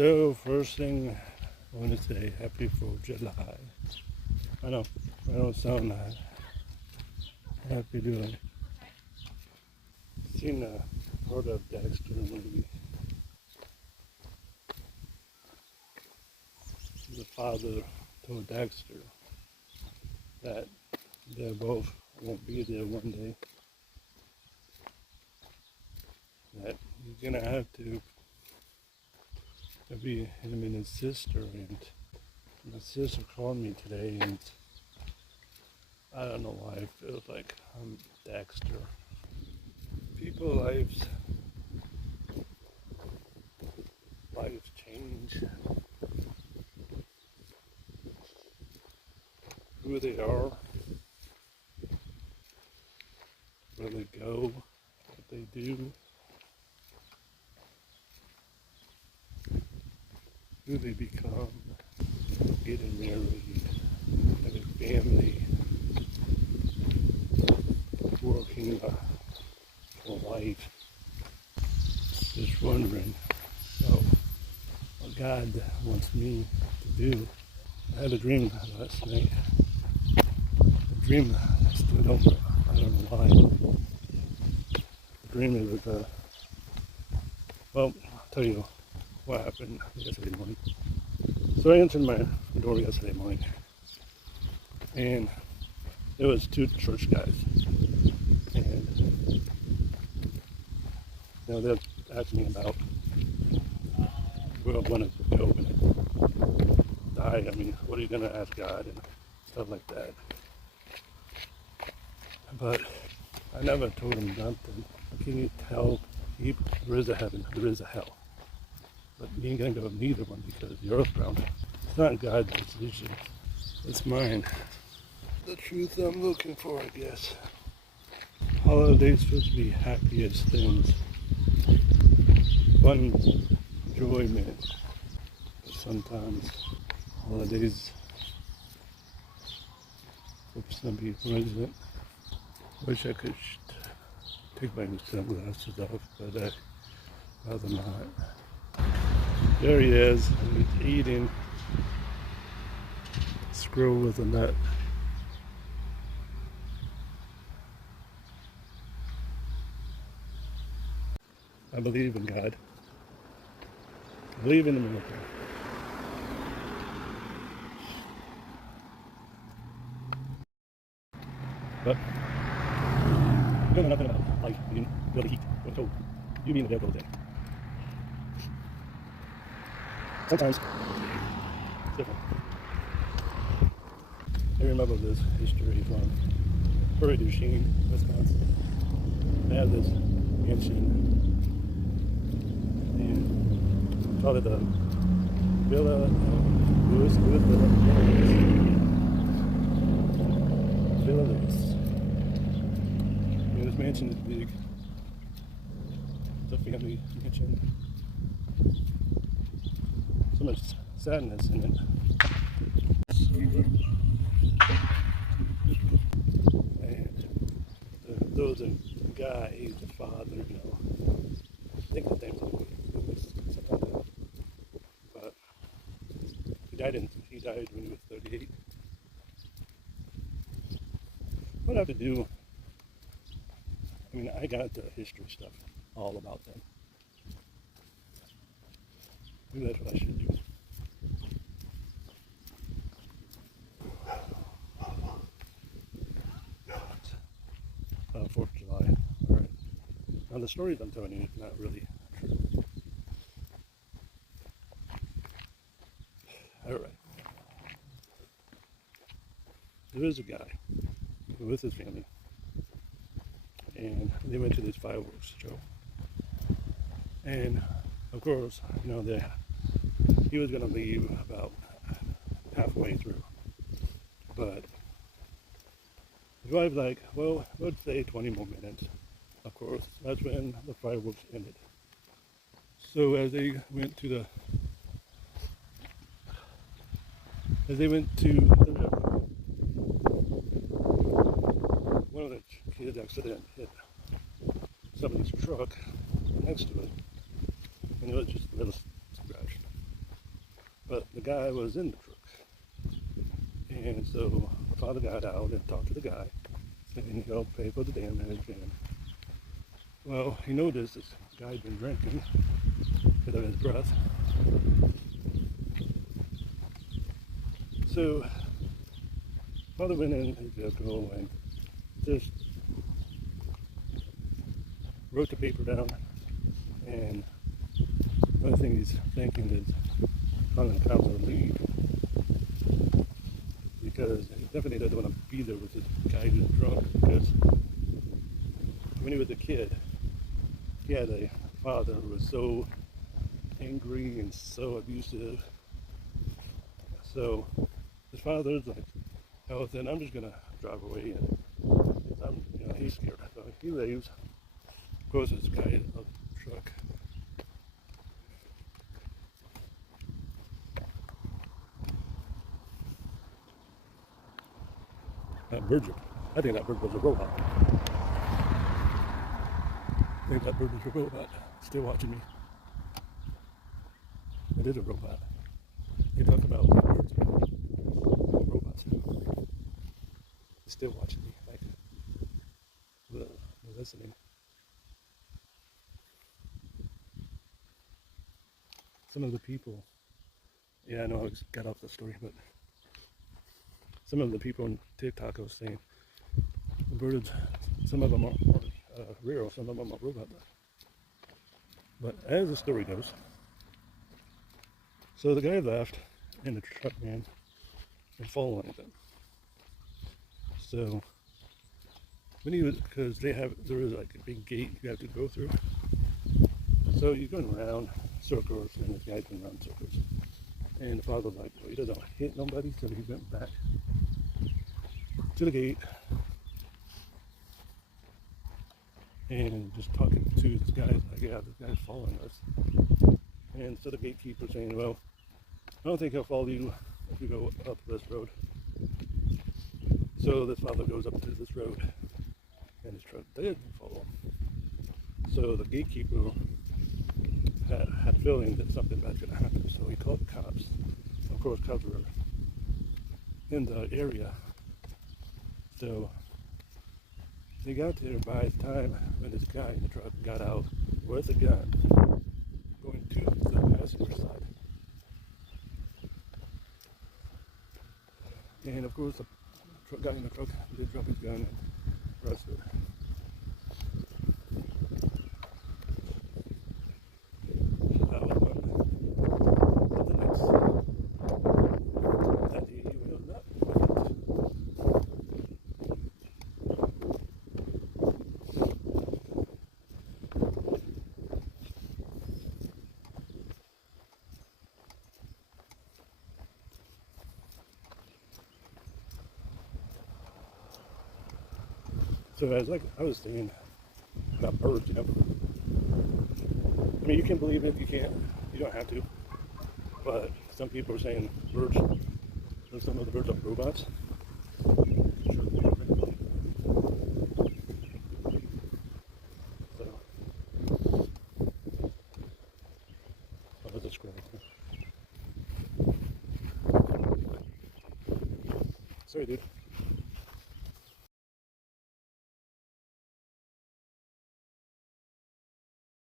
So first thing I want to say happy 4th of July. I know I don't sound happy, do I? Seen part of Dexter movie. The father told Dexter that they both won't be there one day. That you're gonna have to be him and his sister, and my sister called me today, and I don't know why I feel like I'm Dexter. People's lives change. Who they are, where they go, what they do, who they become, getting married, having a family, working for life. Just wondering, what God wants me to do. I had a dream last night. The dream stood over. I don't know why. The dream was, well, I'll tell you what happened yesterday morning. So I answered my door yesterday morning, and there was two church guys, and they're asking me about where I want to go when I die. I mean, what are you going to ask God and stuff like that. But I never told them nothing. Can you tell people there is a heaven, there is a hell? But you ain't going to go to neither one because the earth ground. It's not God's decision. It's mine. The truth I'm looking for, I guess. Holidays supposed to be happiest things. Fun enjoyment. But sometimes holidays for some people isn't. Wish I could take my sunglasses off, but I'd rather not. There he is. He's eating squirrel with a nut. I believe in God. I believe in America. But you don't know nothing about life. You didn't feel the heat. You're cold. You mean the devil day. Sometimes it's different. I remember this history from Prairie du Chien, Wisconsin. They have this mansion. They call it the Villa Lewis Villa. Villa Lewis. This mansion is big. It's a family mansion. So much sadness in it. And those are the guy, he's the father, I think his name was Lewis, something like that. But he died when he was 38. What I have to do, I got the history stuff all about them. Maybe that's what I should do. 4th of July. Alright. Now the stories I'm telling you is not really true. Alright. There is a guy with his family, and they went to this fireworks show. And of course, he was going to leave about halfway through. But his wife's like, well, let's say 20 more minutes. Of course, that's when the fireworks ended. So as they went to the river, one of the kids accidentally hit somebody's truck next to it, and it was just a little scratch. But the guy was in the truck. And so the father got out and talked to the guy, and he'll pay for the damage. And well, he noticed this guy had been drinking because of his breath. So father went in his vehicle and just wrote the paper down. And one thing he's thinking is calling the cops on lead, because he definitely doesn't want to be there with this guy who's drunk, because when he was a kid, he had a father who was so angry and so abusive. So his father's like, oh, then I'm just gonna drive away, and he's scared. So he leaves, goes to this guy in a truck. That bird, I think that bird was a robot. I think that bird is a robot. Still watching me. It is a robot. They talk about birds are robots. It's still watching me, like listening. Some of the people, yeah, I know I got off the story, but some of the people on TikTok was saying the birds, some of them are real, some of them are robots. But as the story goes, so the guy left, and the truck man and following them. So when he was, because there is like a big gate you have to go through. So you're going around circles, and this guy's going around circles. And the father's like, well, he doesn't hit nobody, so he went back to the gate and just talking to this guy, like, yeah, this guy's following us. And so the gatekeeper's saying, well, I don't think he'll follow you if you go up this road. So this father goes up to this road, and his truck did follow him. So the gatekeeper had a feeling that something bad's going to happen, so he called the cops. Of course, cops were in the area. So they got there by the time when this guy in the truck got out with a gun, going to the passenger side. And of course, the guy in the truck did drop his gun and arrested. That was one of the next that he will not forget. So as like I was saying about birds, I mean, you can believe it, you can't, you don't have to. But some people are saying birds, some of the birds are robots. So, oh, that's a squirrel. Sorry, dude.